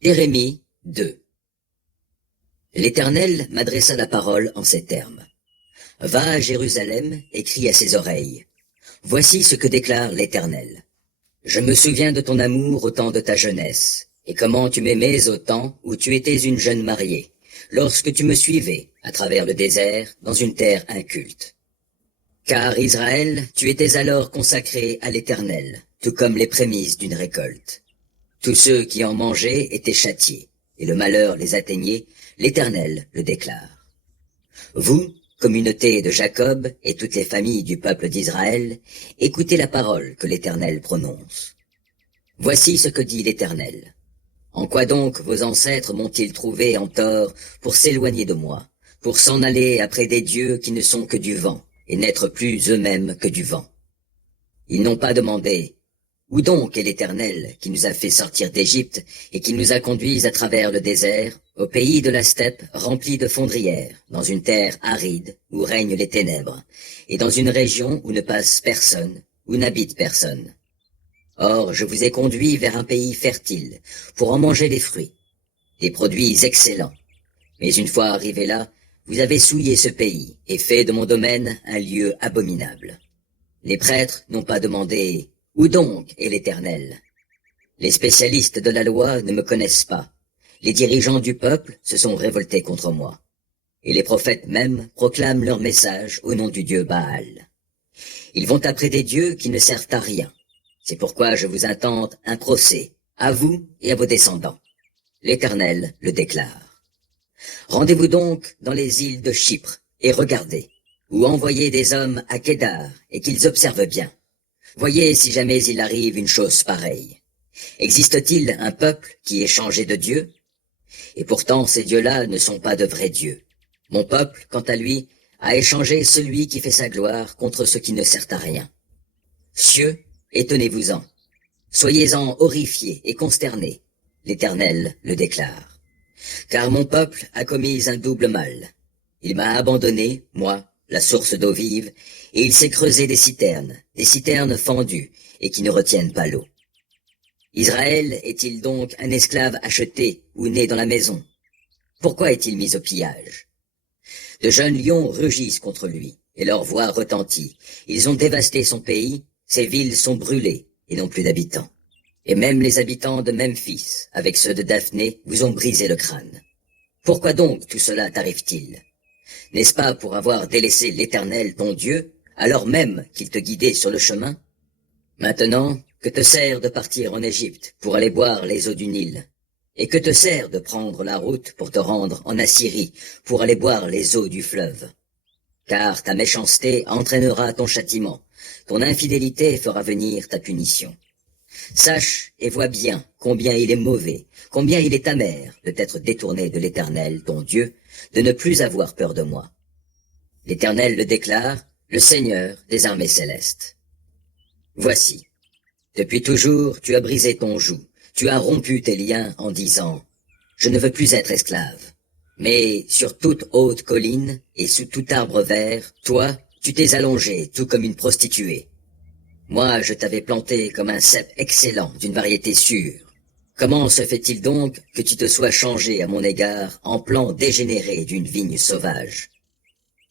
Jérémie 2. L'Éternel m'adressa la parole en ces termes. Va à Jérusalem et crie à ses oreilles. Voici ce que déclare l'Éternel. Je me souviens de ton amour au temps de ta jeunesse, et comment tu m'aimais au temps où tu étais une jeune mariée, lorsque tu me suivais à travers le désert dans une terre inculte. Car Israël, tu étais alors consacré à l'Éternel, tout comme les prémices d'une récolte. Tous ceux qui en mangeaient étaient châtiés, et le malheur les atteignait, l'Éternel le déclare. Vous, communauté de Jacob et toutes les familles du peuple d'Israël, écoutez la parole que l'Éternel prononce. Voici ce que dit l'Éternel. En quoi donc vos ancêtres m'ont-ils trouvé en tort pour s'éloigner de moi, pour s'en aller après des dieux qui ne sont que du vent, et n'être plus eux-mêmes que du vent? Ils n'ont pas demandé, où donc est l'Éternel qui nous a fait sortir d'Égypte et qui nous a conduits à travers le désert, au pays de la steppe rempli de fondrières, dans une terre aride où règnent les ténèbres, et dans une région où ne passe personne, où n'habite personne? Or, je vous ai conduits vers un pays fertile, pour en manger les fruits, des produits excellents. Mais une fois arrivés là, vous avez souillé ce pays et fait de mon domaine un lieu abominable. Les prêtres n'ont pas demandé « Où donc est l'Éternel ?» Les spécialistes de la loi ne me connaissent pas. Les dirigeants du peuple se sont révoltés contre moi. Et les prophètes même proclament leur message au nom du dieu Baal. Ils vont après des dieux qui ne servent à rien. C'est pourquoi je vous intente un procès, à vous et à vos descendants. L'Éternel le déclare. Rendez-vous donc dans les îles de Chypre et regardez, ou envoyez des hommes à Kédar et qu'ils observent bien. Voyez si jamais il arrive une chose pareille. Existe-t-il un peuple qui ait changé de Dieu? Et pourtant ces dieux-là ne sont pas de vrais dieux. Mon peuple, quant à lui, a échangé celui qui fait sa gloire contre ce qui ne sert à rien. Cieux, étonnez-vous-en. Soyez-en horrifiés et consternés. L'Éternel le déclare. Car mon peuple a commis un double mal. Il m'a abandonné, moi, la source d'eau vive, et il s'est creusé des citernes fendues, et qui ne retiennent pas l'eau. Israël est-il donc un esclave acheté ou né dans la maison? Pourquoi est-il mis au pillage? De jeunes lions rugissent contre lui, et leur voix retentit. Ils ont dévasté son pays, ses villes sont brûlées, et n'ont plus d'habitants. Et même les habitants de Memphis, avec ceux de Daphné, vous ont brisé le crâne. Pourquoi donc tout cela t'arrive-t-il? N'est-ce pas pour avoir délaissé l'Éternel ton Dieu, alors même qu'il te guidait sur le chemin? Maintenant, que te sert de partir en Égypte pour aller boire les eaux du Nil? Et que te sert de prendre la route pour te rendre en Assyrie, pour aller boire les eaux du fleuve? Car ta méchanceté entraînera ton châtiment, ton infidélité fera venir ta punition. Sache et vois bien combien il est mauvais, combien il est amer de t'être détourné de l'Éternel, ton Dieu, de ne plus avoir peur de moi. L'Éternel le déclare, le Seigneur des armées célestes. Voici, depuis toujours tu as brisé ton joug, tu as rompu tes liens en disant, je ne veux plus être esclave. Mais sur toute haute colline et sous tout arbre vert, toi, tu t'es allongé tout comme une prostituée. Moi, je t'avais planté comme un cep excellent d'une variété sûre. Comment se fait-il donc que tu te sois changé à mon égard en plant dégénéré d'une vigne sauvage?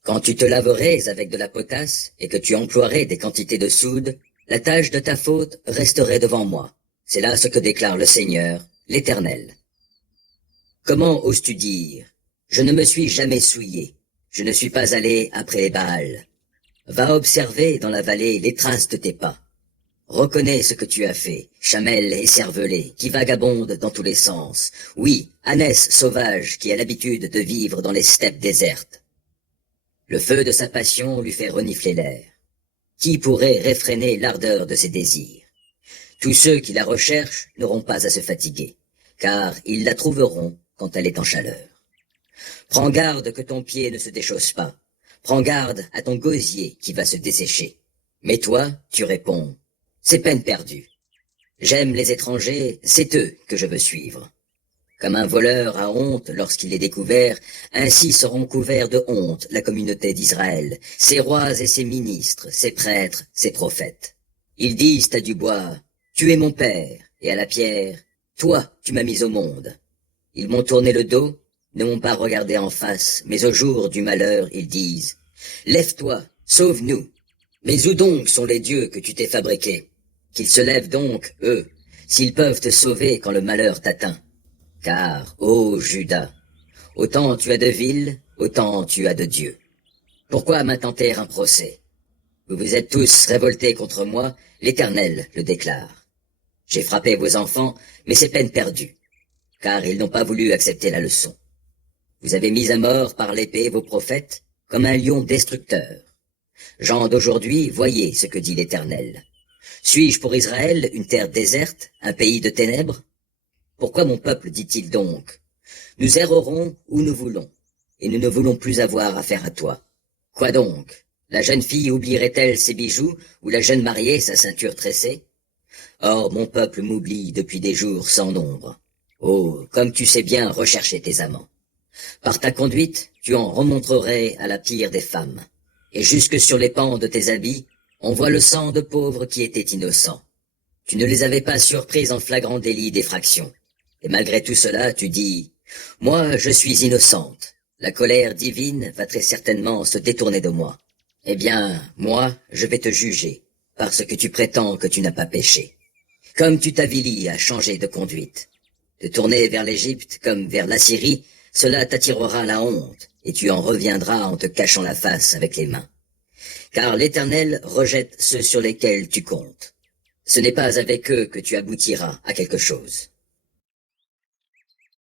Quand tu te laverais avec de la potasse et que tu emploierais des quantités de soude, la tâche de ta faute resterait devant moi. C'est là ce que déclare le Seigneur, l'Éternel. Comment oses-tu dire, je ne me suis jamais souillé, je ne suis pas allé après les Baals? Va observer dans la vallée les traces de tes pas. Reconnais ce que tu as fait, chamelle et cervelet, qui vagabonde dans tous les sens. Oui, ânesse sauvage qui a l'habitude de vivre dans les steppes désertes. Le feu de sa passion lui fait renifler l'air. Qui pourrait réfréner l'ardeur de ses désirs? Tous ceux qui la recherchent n'auront pas à se fatiguer, car ils la trouveront quand elle est en chaleur. Prends garde que ton pied ne se déchausse pas. Prends garde à ton gosier qui va se dessécher. Mais toi, tu réponds, c'est peine perdue. J'aime les étrangers, c'est eux que je veux suivre. Comme un voleur a honte lorsqu'il est découvert, ainsi seront couverts de honte la communauté d'Israël, ses rois et ses ministres, ses prêtres, ses prophètes. Ils disent à du bois, tu es mon père, et à la pierre, Toi, tu m'as mis au monde. Ils m'ont tourné le dos, ne m'ont pas regardé en face, mais au jour du malheur, ils disent, lève-toi, sauve-nous. Mais où donc sont les dieux que tu t'es fabriqués? Qu'ils se lèvent donc, eux, s'ils peuvent te sauver quand le malheur t'atteint. Car, ô Judas, autant tu as de villes, autant tu as de dieux. Pourquoi m'intenter un procès? Vous vous êtes tous révoltés contre moi, l'Éternel le déclare. J'ai frappé vos enfants, mais c'est peine perdue, car ils n'ont pas voulu accepter la leçon. Vous avez mis à mort par l'épée vos prophètes, comme un lion destructeur. Gens d'aujourd'hui, voyez ce que dit l'Éternel. Suis-je pour Israël une terre déserte, un pays de ténèbres? Pourquoi mon peuple dit-il donc, nous errerons où nous voulons, et nous ne voulons plus avoir affaire à toi? Quoi donc? La jeune fille oublierait-elle ses bijoux, ou la jeune mariée sa ceinture tressée? Or mon peuple m'oublie depuis des jours sans nombre. Oh, comme tu sais bien rechercher tes amants. Par ta conduite, tu en remonterais à la pire des femmes. Et jusque sur les pans de tes habits, on voit le sang de pauvres qui étaient innocents. Tu ne les avais pas surprises en flagrant délit d'effraction. Et malgré tout cela, tu dis, « Moi, je suis innocente. La colère divine va très certainement se détourner de moi. Eh bien, moi, je vais te juger, parce que tu prétends que tu n'as pas péché. Comme tu t'avilis à changer de conduite. Te tourner vers l'Égypte comme vers l'Assyrie, cela t'attirera la honte, et tu en reviendras en te cachant la face avec les mains. Car l'Éternel rejette ceux sur lesquels tu comptes. Ce n'est pas avec eux que tu aboutiras à quelque chose.